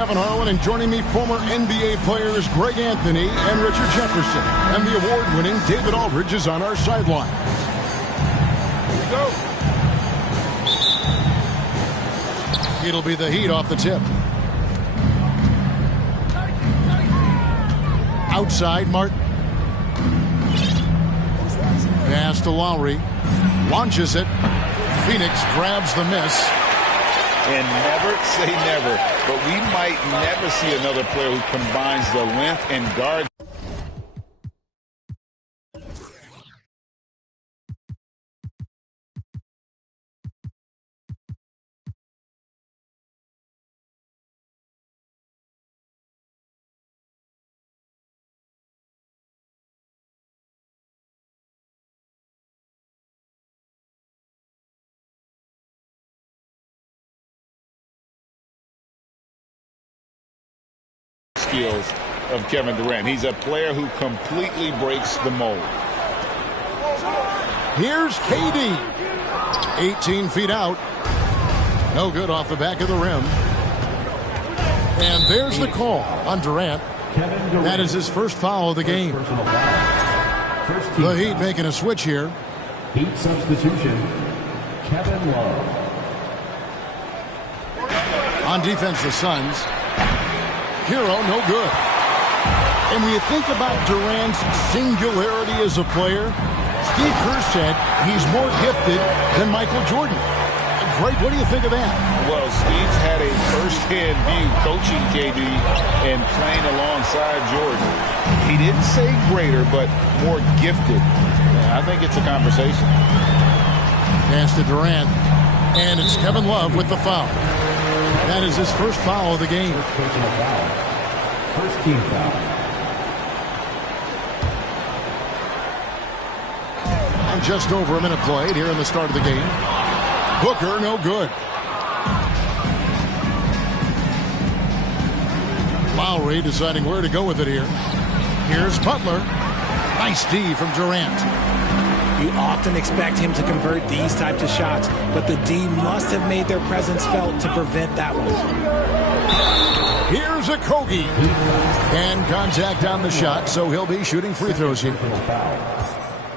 Kevin Harlan, and joining me, former NBA players Greg Anthony and Richard Jefferson. And the award-winning David Aldridge is on our sideline. Here we go. It'll be the Heat off the tip. Outside, Martin. Pass to Lowry. Launches it. Phoenix grabs the miss. And never say never, but we might never see another player who combines the length and guard. Skills of Kevin Durant. He's a player who completely breaks the mold. Here's KD. 18 feet out. No good off the back of the rim. And there's the call on Durant. That is his first foul of the game. The Heat making a switch here. Heat substitution, Kevin Love. On defense, the Suns. Hero, no good. And when you think about Durant's singularity as a player, Steve Kerr said he's more gifted than Michael Jordan. Greg, what do you think of that? Well, Steve's had a first-hand view coaching KD and playing alongside Jordan. He didn't say greater, but more gifted. I think it's a conversation. Pass to Durant, and it's Kevin Love with the foul. That is his first foul of the game. First personal foul. First team foul. And just over a minute played here in the start of the game. Booker, no good. Lowry deciding where to go with it here. Here's Butler. Nice D from Durant. You often expect him to convert these types of shots, but the D must have made their presence felt to prevent that one. Here's a Kogi. And contact on the shot, so he'll be shooting free throws here.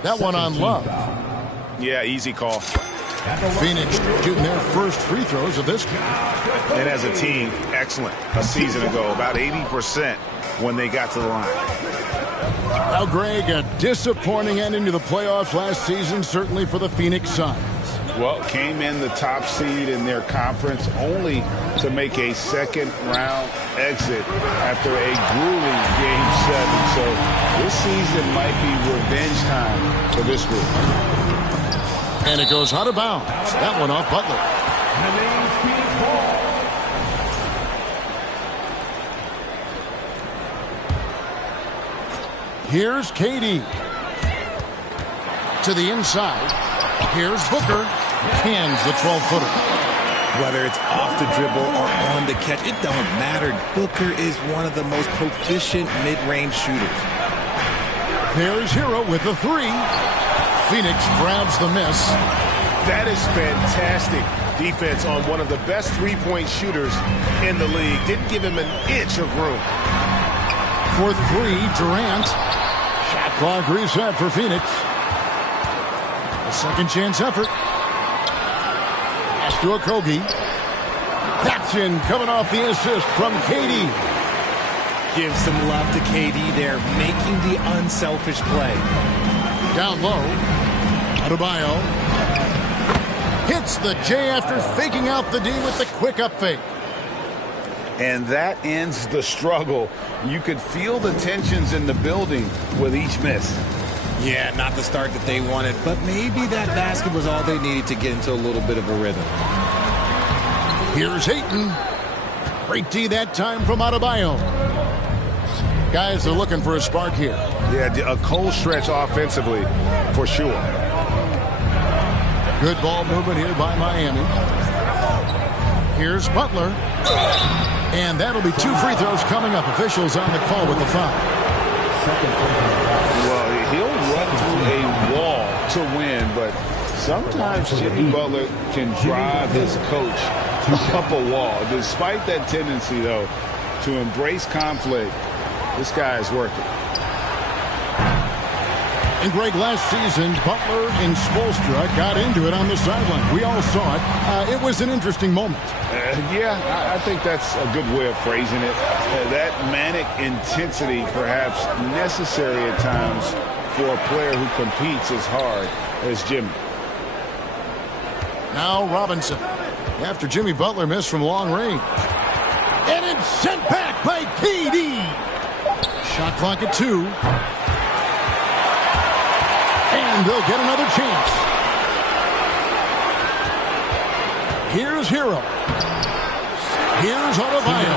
That one on Love. Yeah, easy call. Phoenix shooting their first free throws of this game. And as a team, excellent. A season ago, about 80% when they got to the line. Now, Greg, a disappointing ending to the playoffs last season, certainly for the Phoenix Suns. Well, came in the top seed in their conference only to make a second-round exit after a grueling Game 7. So this season might be revenge time for this group. And it goes out of bounds. That one off Butler. Here's KD. To the inside. Here's Booker. Hands the 12-footer. Whether it's off the dribble or on the catch, it don't matter. Booker is one of the most proficient mid-range shooters. There's Hero with the three. Phoenix grabs the miss. That is fantastic defense on one of the best three-point shooters in the league. Didn't give him an inch of room. For three, Durant. Shot clock reset for Phoenix. A second chance effort. Pass to Kogi. Jackson coming off the assist from KD. Give some love to KD there, making the unselfish play. Down low. Adebayo. Hits the J after faking out the D with the quick up fake. And that ends the struggle. You could feel the tensions in the building with each miss. Yeah, not the start that they wanted, but maybe that basket was all they needed to get into a little bit of a rhythm. Here's Ayton. Great D that time from Adebayo. Guys are looking for a spark here. Yeah, a cold stretch offensively, for sure. Good ball movement here by Miami. Here's Butler. And that'll be two free throws coming up. Officials on the call with the foul. Well, he'll run through a wall to win, but sometimes Jimmy Butler can drive his coach up a wall. Despite that tendency, though, to embrace conflict. This guy is working. And Greg, last season, Butler and Spoelstra got into it on the sideline. We all saw it. It was an interesting moment. Yeah, I think that's a good way of phrasing it. That manic intensity, perhaps necessary at times for a player who competes as hard as Jimmy. Now Robinson, after Jimmy Butler missed from long range. And it's sent back by KD. Shot clock at 2. And they'll get another chance. Here's Hero. Here's Adebayo.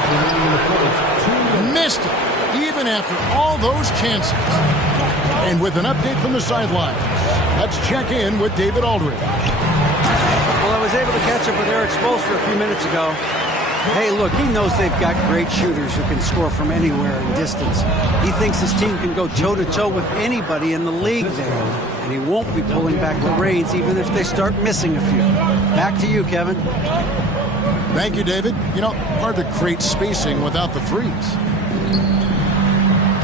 Missed it, even after all those chances. And with an update from the sideline, let's check in with David Aldridge. Well, I was able to catch up with Eric Spoelstra a few minutes ago. Hey, look, he knows they've got great shooters who can score from anywhere in distance. He thinks his team can go toe-to-toe with anybody in the league there. And he won't be pulling back the reins even if they start missing a few. Back to you, Kevin. Thank you, David. You know, hard to create spacing without the threes.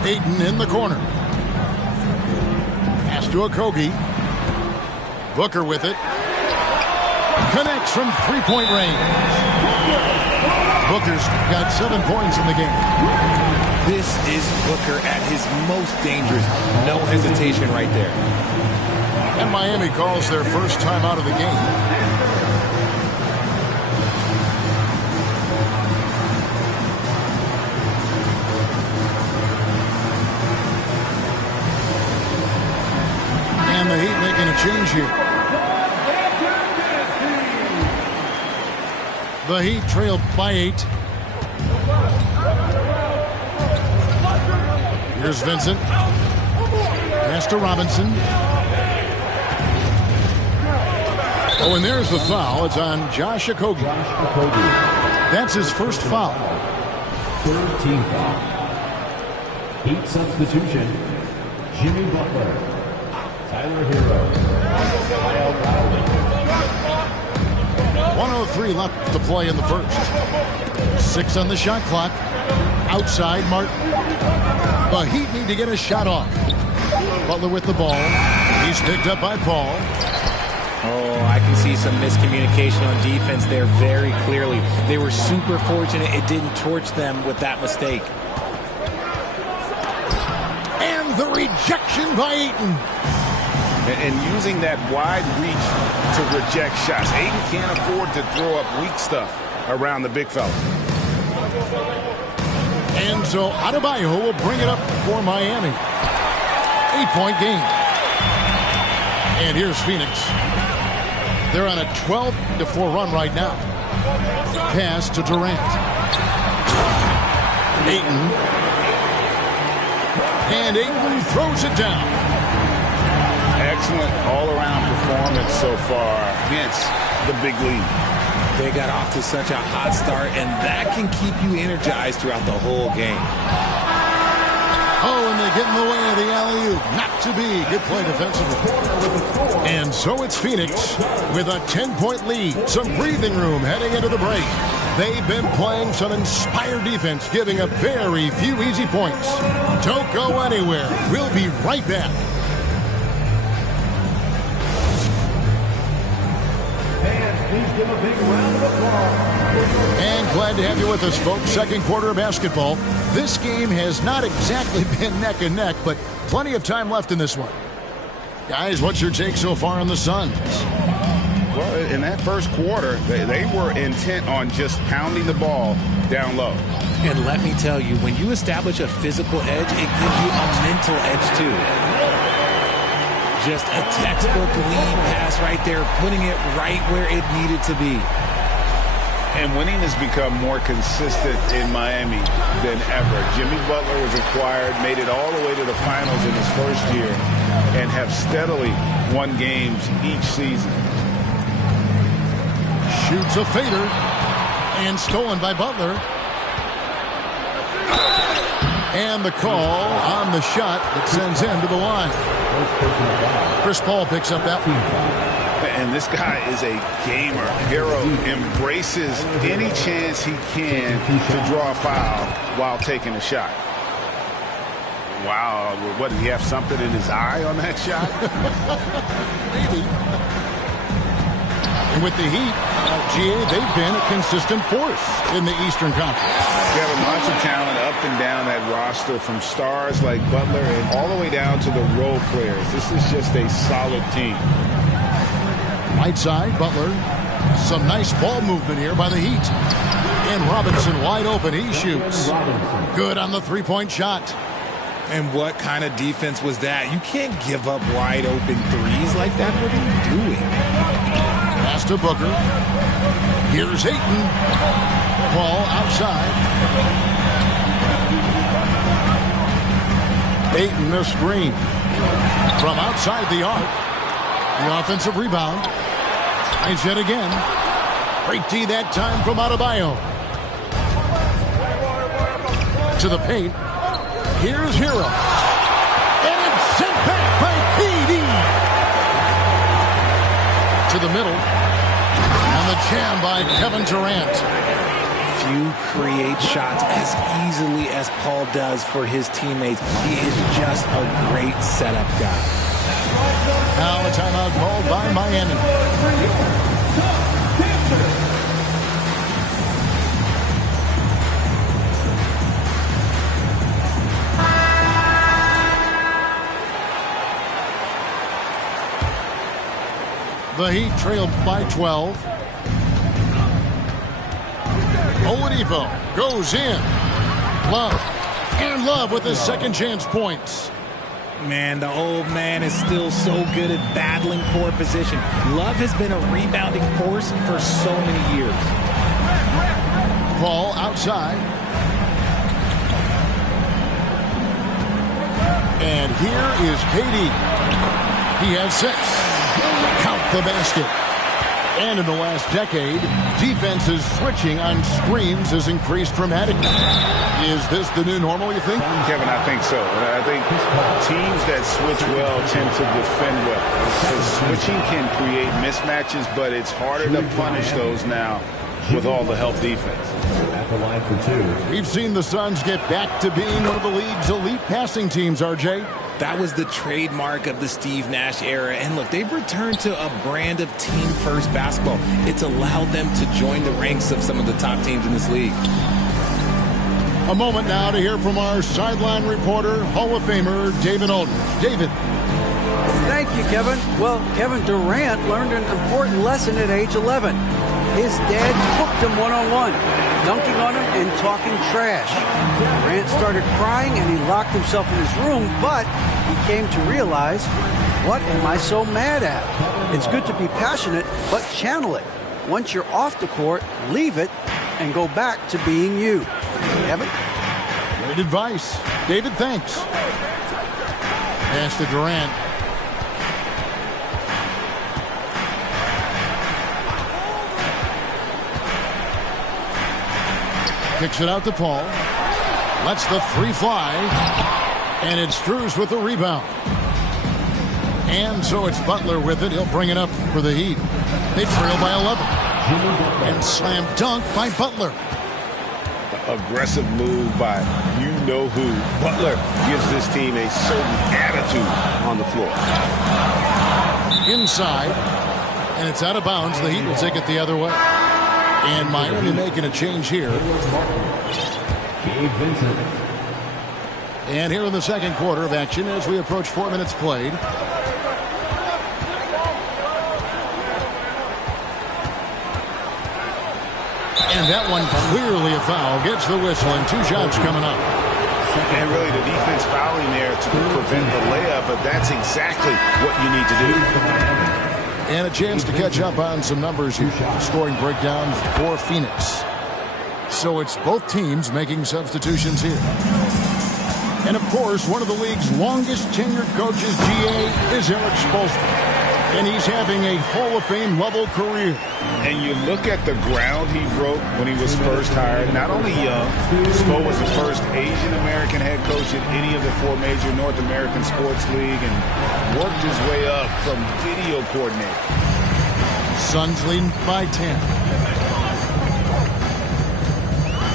Ayton in the corner. Pass to Okogie. Booker with it. Connects from three-point range. Booker's got 7 points in the game. This is Booker at his most dangerous. No hesitation right there. And Miami calls their first time out of the game. And the Heat making a change here. The Heat trailed by 8. Here's Vincent. Pass to Robinson. Oh, and there's the foul. It's on Josh Okogie. That's his first foul. Third team foul. Heat substitution. Jimmy Butler. Tyler Hero. Kyle Lowry. 1:03 left to play in the first. 6 on the shot clock. Outside, Martin. The Heat need to get a shot off. Butler with the ball. He's picked up by Paul. Oh, I can see some miscommunication on defense there very clearly. They were super fortunate it didn't torch them with that mistake. And the rejection by Ayton. And using that wide reach to reject shots. Ayton can't afford to throw up weak stuff around the big fella. And so Adebayo will bring it up for Miami. 8-point game. And here's Phoenix. They're on a 12-4 run right now. Pass to Durant. Ayton. And Ayton throws it down. Excellent all-around performance so far against the big lead. They got off to such a hot start, and that can keep you energized throughout the whole game. Oh, and they get in the way of the alley-oop. Not to be. Good play defensively. And so it's Phoenix with a 10-point lead. Some breathing room heading into the break. They've been playing some inspired defense, giving up very few easy points. Don't go anywhere. We'll be right back. Please give a big round of applause. And glad to have you with us, folks. Second quarter of basketball. This game has not exactly been neck and neck, but plenty of time left in this one. Guys, what's your take so far on the Suns? Well, in that first quarter, they were intent on just pounding the ball down low. And let me tell you, when you establish a physical edge, it gives you a mental edge too. Just a textbook lead pass right there, putting it right where it needed to be. And winning has become more consistent in Miami than ever. Jimmy Butler was acquired, made it all the way to the finals in his first year, and have steadily won games each season. Shoots a fader, and stolen by Butler. And the call on the shot that sends him to the line. Chris Paul picks up that one. And this guy is a gamer. Hero embraces any chance he can to draw a foul while taking a shot. Wow, what, did he have something in his eye on that shot? Maybe. And with the Heat, GA, they've been a consistent force in the Eastern Conference. Kevin, lots of talent up and down that roster, from stars like Butler and all the way down to the role players. This is just a solid team. Right side, Butler. Some nice ball movement here by the Heat. And Robinson wide open. He shoots. Good on the three-point shot. And what kind of defense was that? You can't give up wide open threes like that. What are you doing? Pass to Booker. Here's Ayton. Ball outside. Ayton the screen. From outside the arc. The offensive rebound. Finds it again. Great D that time from Adebayo. To the paint. Here's Hero. And it's sent back by KD. To the middle. And the jam by Kevin Durant. Few create shots as easily as Paul does for his teammates. He is just a great setup guy. Now a timeout called by Miami. The Heat trailed by 12. Oladipo goes in. Love. And Love with his second chance points. Man, the old man is still so good at battling for a position. Love has been a rebounding force for so many years. Ball outside. And here is KD. He has 6. Count the basket. And in the last decade, defenses switching on screens has increased dramatically. Is this the new normal, you think? Kevin, I think so. I think teams that switch well tend to defend well. Because switching can create mismatches, but it's harder to punish those now with all the help defense. At the line for 2. We've seen the Suns get back to being one of the league's elite passing teams, RJ. That was the trademark of the Steve Nash era. And look, they've returned to a brand of team-first basketball. It's allowed them to join the ranks of some of the top teams in this league. A moment now to hear from our sideline reporter, Hall of Famer David Aldridge. David. Thank you, Kevin. Well, Kevin Durant learned an important lesson at age 11. His dad hooked him one-on-one, dunking on him and talking trash. Durant started crying and he locked himself in his room, but he came to realize, what am I so mad at? It's good to be passionate, but channel it. Once you're off the court, leave it and go back to being you. Kevin? Great advice. David, thanks. Pass to Durant. Kicks it out to Paul. Lets the 3 fly. And it's Strus with the rebound. And so it's Butler with it. He'll bring it up for the Heat. They trail by 11. And slam dunk by Butler. Aggressive move by you-know-who. Butler gives this team a certain attitude on the floor. Inside. And it's out of bounds. The Heat will take it the other way. And Miami making a change here. And here in the second quarter of action as we approach 4 minutes played. And that one clearly a foul. Gets the whistle and 2 shots coming up. And really the defense fouling there to prevent the layup, but that's exactly what you need to do. And a chance to catch up on some numbers here. Scoring breakdown for Phoenix. So it's both teams making substitutions here. And of course, one of the league's longest tenured coaches, GA, is Eric Spoelstra. And he's having a Hall of Fame level career. And you look at the ground he broke when he was first hired. Not only young, Spo was the first Asian American head coach in any of the 4 major North American sports league and worked his way up from video coordinator. Suns leading by 10.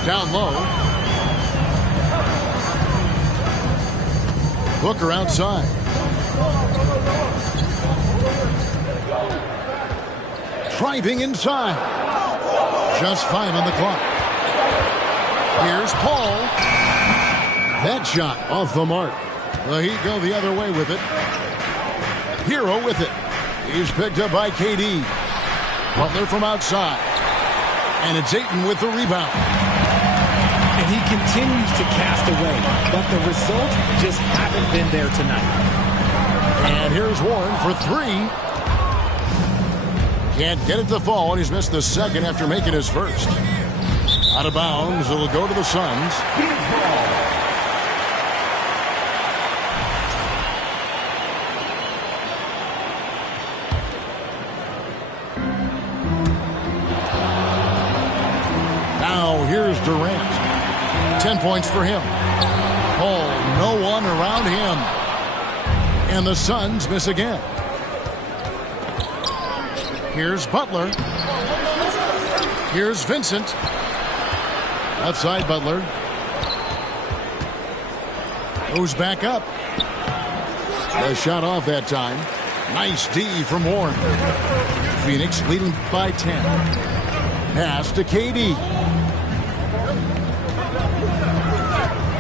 Down low. Booker outside. Driving inside. Just 5 on the clock. Here's Paul. That shot off the mark. The Heat go the other way with it. Hero with it. He's picked up by KD. Butler from outside. And it's Ayton with the rebound. And he continues to cast away, but the results just haven't been there tonight. And here's Warren for 3. Can't get it to fall, and he's missed the second after making his first. Out of bounds, it'll go to the Suns. Now here's Durant. 10 points for him. Paul, no one around him. And the Suns miss again. Here's Butler. Here's Vincent. Outside Butler. Goes back up. The shot off that time. Nice D from Warren. Phoenix leading by 10. Pass to KD.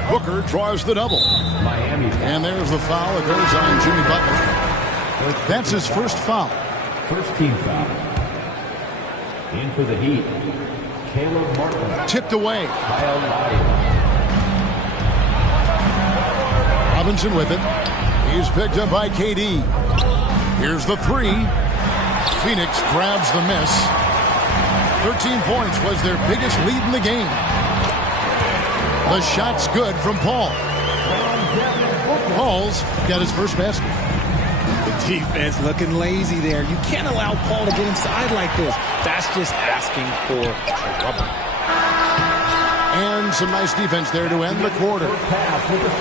Booker draws the double. Miami. And there's the foul. It goes on Jimmy Butler. That's his first foul. First team foul. In for the Heat. Caleb Martin. Tipped away. Kyle Lowry. Robinson with it. He's picked up by KD. Here's the 3. Phoenix grabs the miss. 13 points was their biggest lead in the game. The shot's good from Paul. Paul's got his first basket. The defense looking lazy there. You can't allow Paul to get inside like this. That's just asking for trouble. And some nice defense there to end the quarter.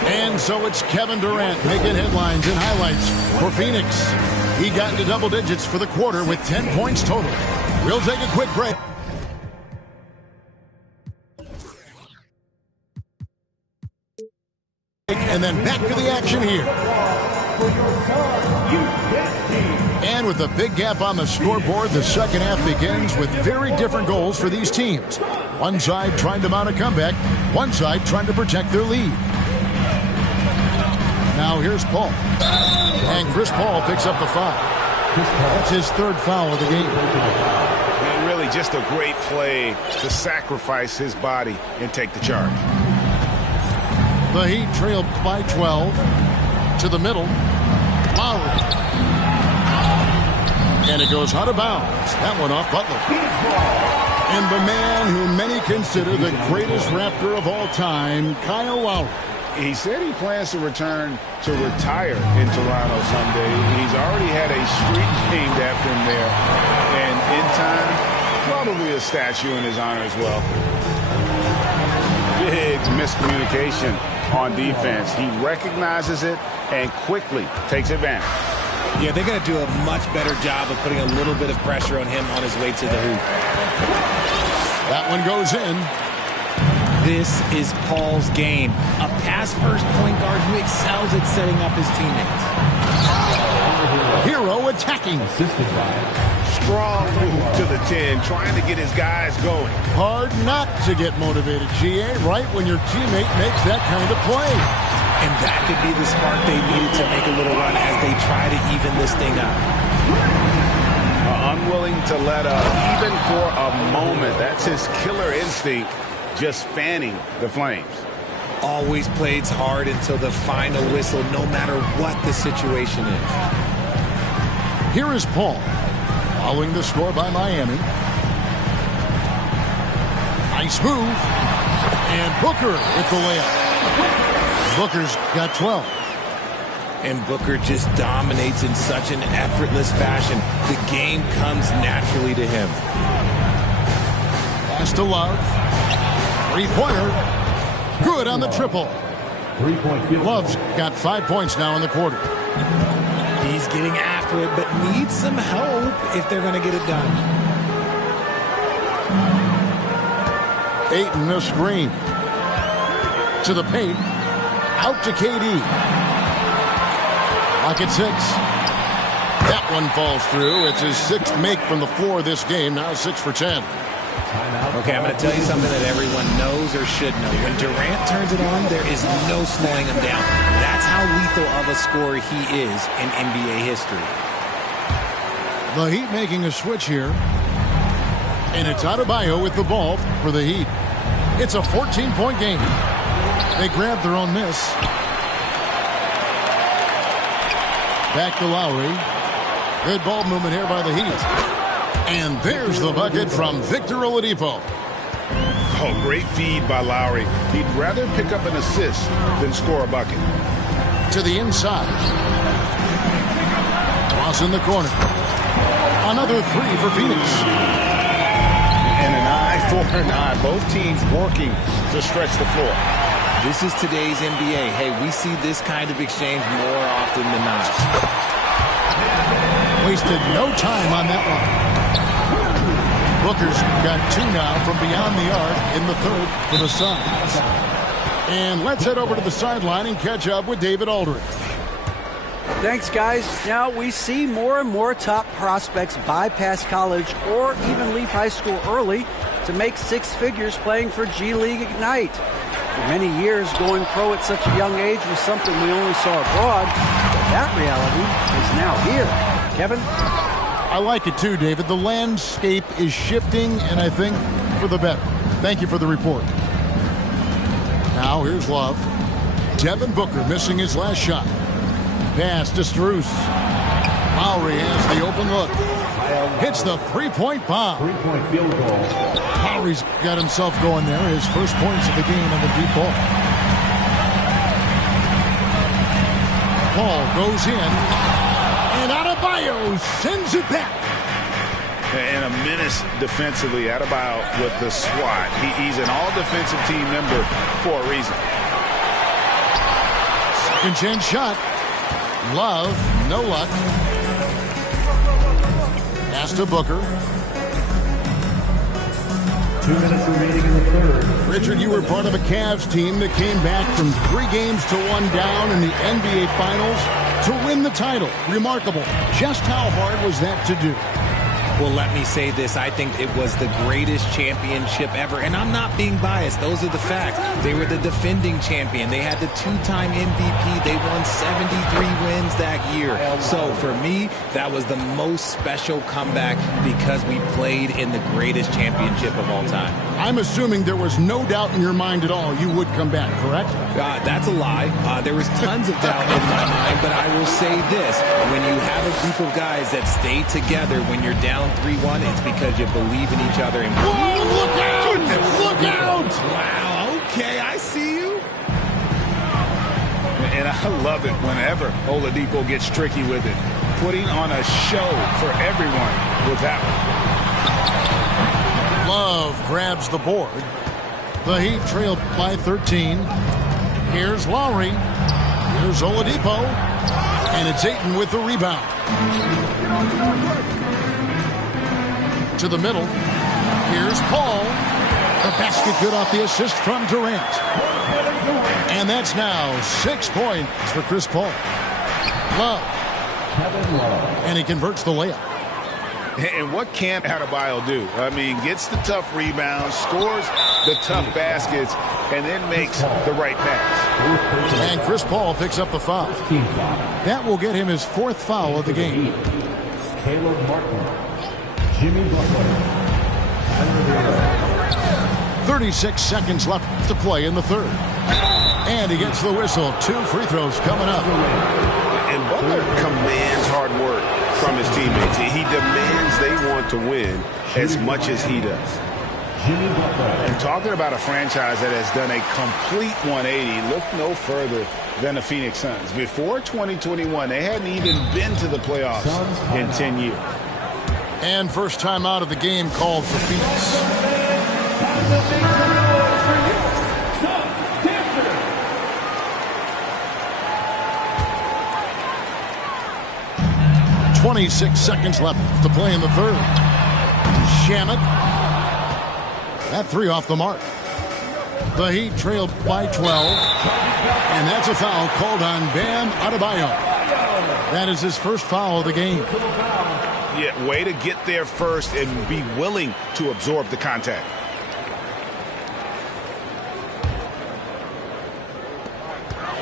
And so it's Kevin Durant making headlines and highlights for Phoenix. He got into double digits for the quarter with 10 points total. We'll take a quick break. And then back to the action here. And with a big gap on the scoreboard, the second half begins with very different goals for these teams. One side trying to mount a comeback, one side trying to protect their lead. Now here's Paul. And Chris Paul picks up the foul. That's his third foul of the game. And really just a great play to sacrifice his body and take the charge. The Heat trail by 12. To the middle. Lowry. And it goes out of bounds. That one off Butler. And the man who many consider the greatest Raptor of all time, Kyle Lowry. He said he plans to return to retire in Toronto someday. He's already had a street named after him there. And in time, probably a statue in his honor as well. Big miscommunication on defense. He recognizes it and quickly takes advantage. Yeah, they're going to do a much better job of putting a little bit of pressure on him on his way to the hoop. That one goes in. This is Paul's game. A pass-first point guard who excels at setting up his teammates. Hero attacking. Assisted by. Strong move to the 10, trying to get his guys going. Hard not to get motivated, GA, right when your teammate makes that kind of play. And that could be the spark they needed to make a little run as they try to even this thing up. Unwilling to let up, even for a moment. That's his killer instinct, just fanning the flames. Always plays hard until the final whistle, no matter what the situation is. Here is Paul, following the score by Miami. Nice move. And Booker with the layup. Booker's got 12. And Booker just dominates in such an effortless fashion. The game comes naturally to him. Pass to Love. Three-pointer. Good on the triple. 3-point field. Love's got 5 points now in the quarter. He's getting after it, but needs some help if they're going to get it done. Ayton a screen. To the paint. Out to KD. Clock at 6. That one falls through. It's his 6th make from the floor this game. Now 6 for 10. Okay, I'm going to tell you something that everyone knows or should know. When Durant turns it on, there is no slowing him down. That's how lethal of a scorer he is in NBA history. The Heat making a switch here. And it's Adebayo with the ball for the Heat. It's a 14-point game. They grabbed their own miss. Back to Lowry. Good ball movement here by the Heat. And there's the bucket from Victor Oladipo. Oh, great feed by Lowry. He'd rather pick up an assist than score a bucket. To the inside. Cross in the corner. Another 3 for Phoenix. And an eye for an eye. Both teams working to stretch the floor. This is today's NBA. Hey, we see this kind of exchange more often than not. Wasted no time on that one. Booker's got 2 now from beyond the arc in the 3rd for the Suns. And let's head over to the sideline and catch up with David Aldridge. Thanks, guys. Now we see more and more top prospects bypass college or even leave high school early to make 6 figures playing for G League Ignite. For many years, going pro at such a young age was something we only saw abroad, but that reality is now here. Kevin? I like it too, David. The landscape is shifting, and I think for the better. Thank you for the report. Now here's Love. Devin Booker missing his last shot. Pass to Strus. Lowry has the open look. Hits the 3-point bomb. 3-point field goal. Lowry's got himself going there. His first points of the game on the deep ball. Ball goes in. And Adebayo sends it back. And a menace defensively. Adebayo with the swat. He's an all-defensive team member for a reason. Second chance shot. Love, no luck. Pass to Booker. 2 minutes remaining in the 3rd. Richard, you were part of a Cavs team that came back from 3 games to 1 down in the NBA Finals to win the title. Remarkable. Just how hard was that to do? Well, let me say this. I think it was the greatest championship ever. And I'm not being biased. Those are the facts. They were the defending champion. They had the 2-time MVP. They won 73 wins that year. So for me, that was the most special comeback because we played in the greatest championship of all time. I'm assuming there was no doubt in your mind at all you would come back, correct? That's a lie. There was tons of doubt in my mind, but I will say this. When you have a group of guys that stay together when you're down 3-1, it's because you believe in each other. And whoa, look out! Look out! Wow, okay, I see you. And I love it whenever Oladipo gets tricky with it. Putting on a show for everyone with that one. Love grabs the board. The Heat trailed by 13. Here's Lowry. Here's Oladipo. And it's Ayton with the rebound. To the middle. Here's Paul. The basket good off the assist from Durant. And that's now 6 points for Chris Paul. Love. And he converts the layup. And what can't Adebayo do? I mean, gets the tough rebounds, scores the tough baskets, and then makes the right pass. And Chris Paul picks up the foul. That will get him his 4th foul of the game. Caleb Martin, Jimmy Butler, 36 seconds left to play in the 3rd. And he gets the whistle. 2 free throws coming up. And Butler commands hard work from his teammates. He demands they want to win as much as he does. And talking about a franchise that has done a complete 180, look no further than the Phoenix Suns. Before 2021, they hadn't even been to the playoffs in 10 years. And first time out of the game called for Phoenix. 26 seconds left to play in the 3rd. Shamet. That 3 off the mark. The Heat trailed by 12. And that's a foul called on Bam Adebayo. That is his first foul of the game. Yeah, way to get there first and be willing to absorb the contact.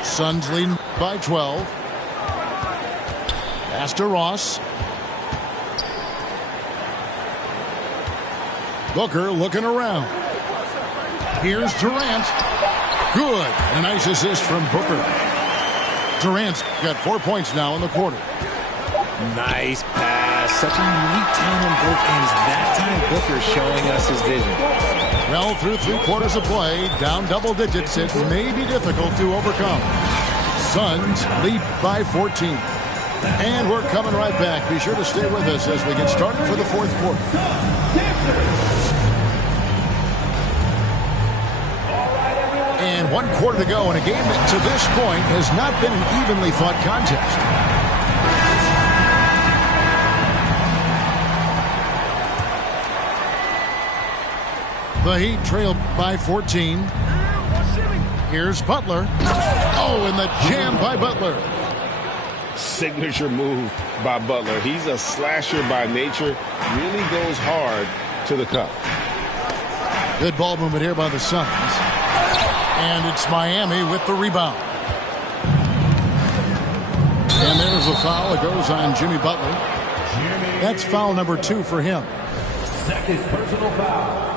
Suns leading by 12. Pass to Ross. Booker looking around. Here's Durant. Good. A nice assist from Booker. Durant's got 4 points now in the quarter. Nice pass. Such a unique time on both ends. That time Booker showing us his vision. Well, through 3 quarters of play, down double digits, it may be difficult to overcome. Suns lead by 14. And we're coming right back. Be sure to stay with us as we get started for the fourth quarter. And 1 quarter to go in a game that to this point has not been an evenly fought contest. The Heat trail by 14. Here's Butler. Oh, and the jam by Butler. Signature move by Butler. He's a slasher by nature. Really goes hard to the cup. Good ball movement here by the Suns. And it's Miami with the rebound. And there's a foul. It goes on Jimmy Butler. That's foul number 2 for him. Second personal foul.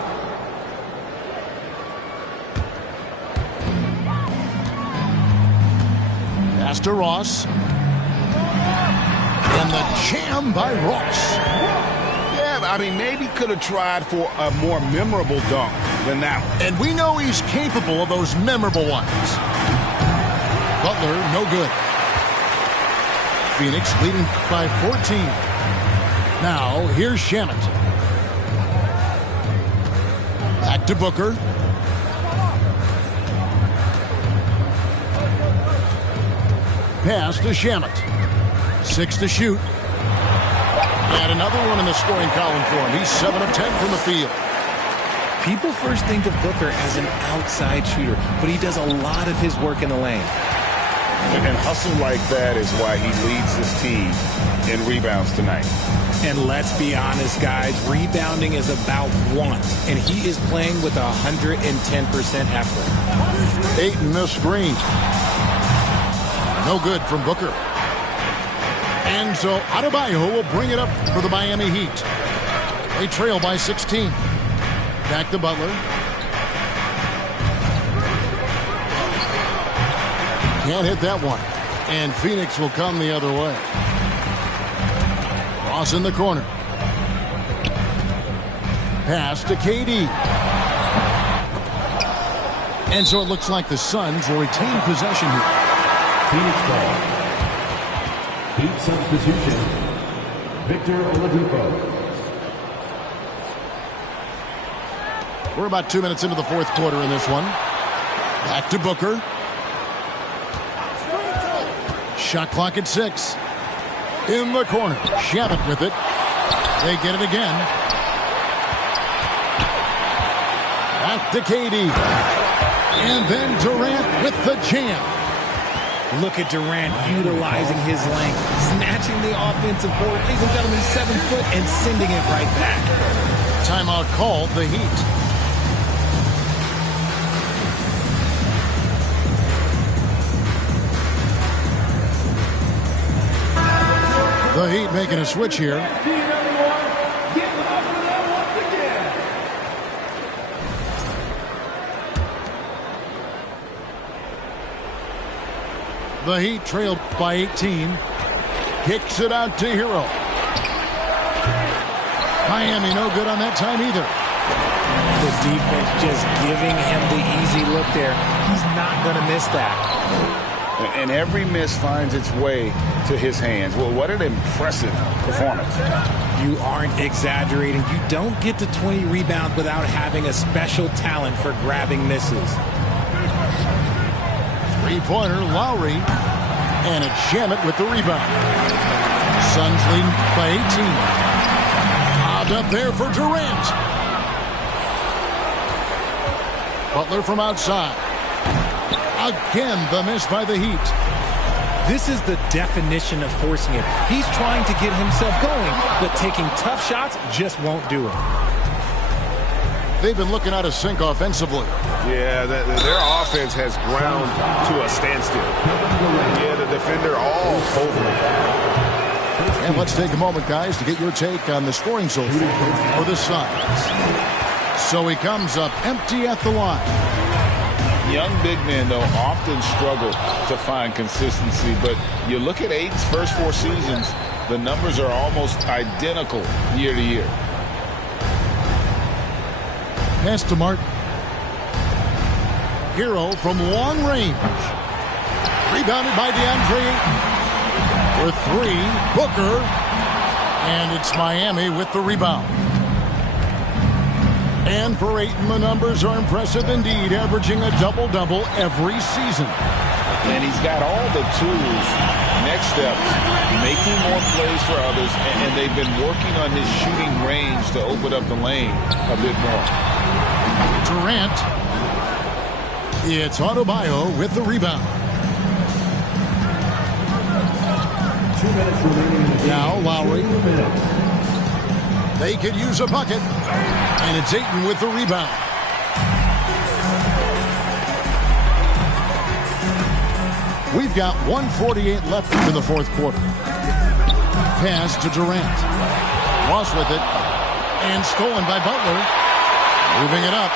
Pass to Ross. And the jam by Ross. Yeah, I mean, maybe could have tried for a more memorable dunk than that one. And we know he's capable of those memorable ones. Butler, no good. Phoenix leading by 14. Now, here's Shamet. Back to Booker. Pass to Shamet. 6 to shoot. And another one in the scoring column for him. He's 7 of 10 from the field. People first think of Booker as an outside shooter, but he does a lot of his work in the lane. And hustle like that is why he leads his team in rebounds tonight. And let's be honest, guys, rebounding is about want, and he is playing with 110% effort. Ayton the screen. No good from Booker. And so Adebayo will bring it up for the Miami Heat. They trail by 16. Back to Butler. Can't hit that one. And Phoenix will come the other way. Ross in the corner. Pass to KD. And so it looks like the Suns will retain possession here. Phoenix ball. Heat substitution. Victor Oladipo. We're about 2 minutes into the fourth quarter in this one. Back to Booker. Shot clock at 6. In the corner. Shamet with it. They get it again. Back to KD. And then Durant with the jam. Look at Durant utilizing his length, snatching the offensive board. Ladies and gentlemen, 7 foot and sending it right back. Timeout called, the Heat. The Heat making a switch here. The Heat trailed by 18. Kicks it out to Hero. Miami no good on that time either. The defense just giving him the easy look there. He's not going to miss that. And every miss finds its way to his hands. Well, what an impressive performance. You aren't exaggerating. You don't get to 20 rebounds without having a special talent for grabbing misses. Three-pointer, Lowry. And it's Shamet with the rebound. Suns leading by 18. Lobbed up there for Durant. Butler from outside. Again, the miss by the Heat. This is the definition of forcing it. He's trying to get himself going, but taking tough shots just won't do it. They've been looking out of sync offensively. Yeah, their offense has ground to a standstill. Yeah, the defender all over them. And let's take a moment, guys, to get your take on the scoring so far for the Suns. So he comes up empty at the line. Young big men, though, often struggle to find consistency. But you look at Aiden's first 4 seasons, the numbers are almost identical year to year. Pass to Martin. Hero from long range. Rebounded by DeAndre Ayton. For 3, Booker. And it's Miami with the rebound. And for Ayton, the numbers are impressive indeed, averaging a double-double every season. And he's got all the tools. Next steps, making more plays for others, and they've been working on his shooting range to open up the lane a bit more. Durant. It's Adebayo with the rebound. 2 minutes remaining. Now Lowry. They could use a bucket. And it's Ayton with the rebound. We've got 1:48 left in the fourth quarter. Pass to Durant. Ross with it. And stolen by Butler. Moving it up.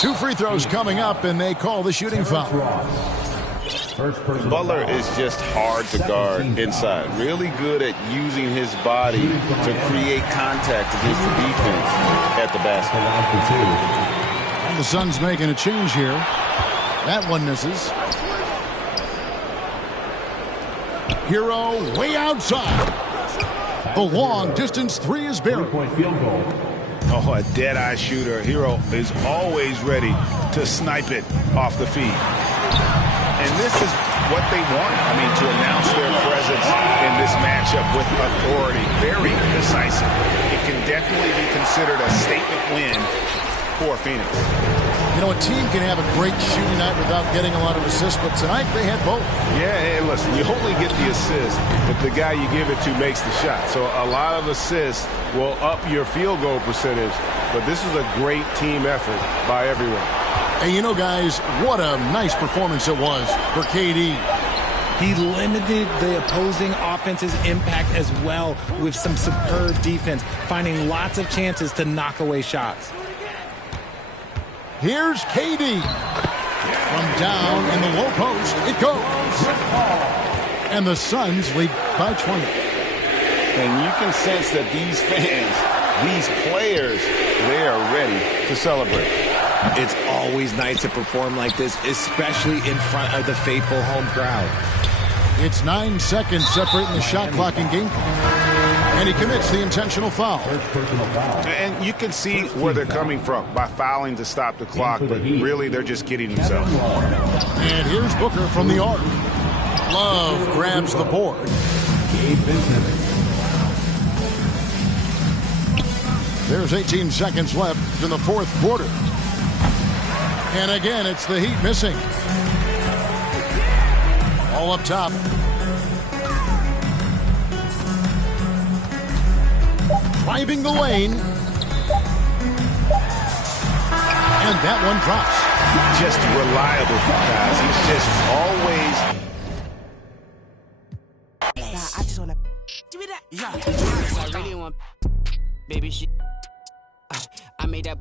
2 free throws coming up, and they call the shooting foul. Butler is just hard to guard inside. Really good at using his body to create contact against the defense at the basket. And the Suns making a change here. That one misses. Hero way outside. The long distance 3 is buried. Field goal. Oh, a dead-eye shooter. Hero is always ready to snipe it off the feet. And this is what they want. I mean, to announce their presence in this matchup with authority. Very decisive. It can definitely be considered a statement win for Phoenix. You know, a team can have a great shooting night without getting a lot of assists, but tonight they had both. Yeah, and listen, you only get the assist if the guy you give it to makes the shot. So a lot of assists will up your field goal percentage, but this is a great team effort by everyone. And you know, guys, what a nice performance it was for KD. He limited the opposing offense's impact as well with some superb defense, finding lots of chances to knock away shots. Here's KD. From down in the low post, it goes. And the Suns lead by 20. And you can sense that these fans, these players, they are ready to celebrate. It's always nice to perform like this, especially in front of the faithful home crowd. It's 9 seconds separating the shot clock and game clock. And he commits the intentional foul. And you can see where they're coming from by fouling to stop the clock, but really they're just kidding themselves. And here's Booker from the arc. Love grabs the board. There's 18 seconds left in the fourth quarter. And again, it's the Heat missing. All up top. Driving the lane. And that one drops. Just reliable, guys. He's just always... I just wanna give me that. Yeah. I really want baby shit. I made that